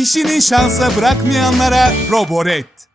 İşini şansa bırakmayanlara Roboret.